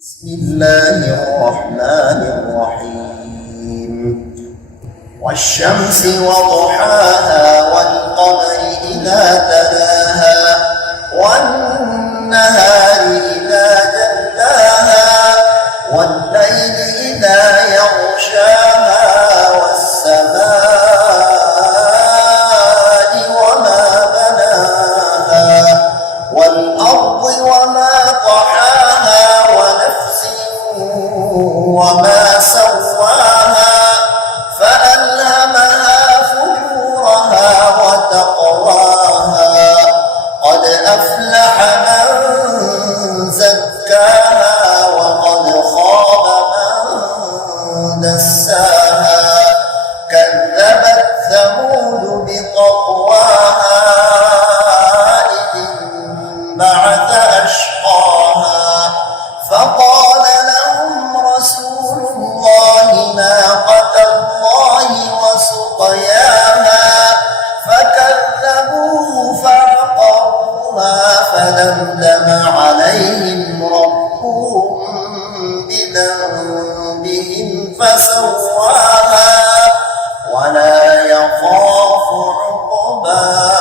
بسم الله الرحمن الرحيم والشمس وضحاها والقمر إذا تلاها والنهار إذا جلاها والليل إذا يغشاها والسماء وما بناها والأرض وما طحاها ونفس وما سواها فألهمها فجورها وتقواها قد أفلح من زكاها وقد خاب من دساها كذبت ثمود بطغواها إذ انبعث أشقاها فقال لهم رسول الله ناقة الله وسقياها فكذبوه فعقروها فدمدم عليهم ربهم بذنبهم فسواها ولا يخاف عقباها.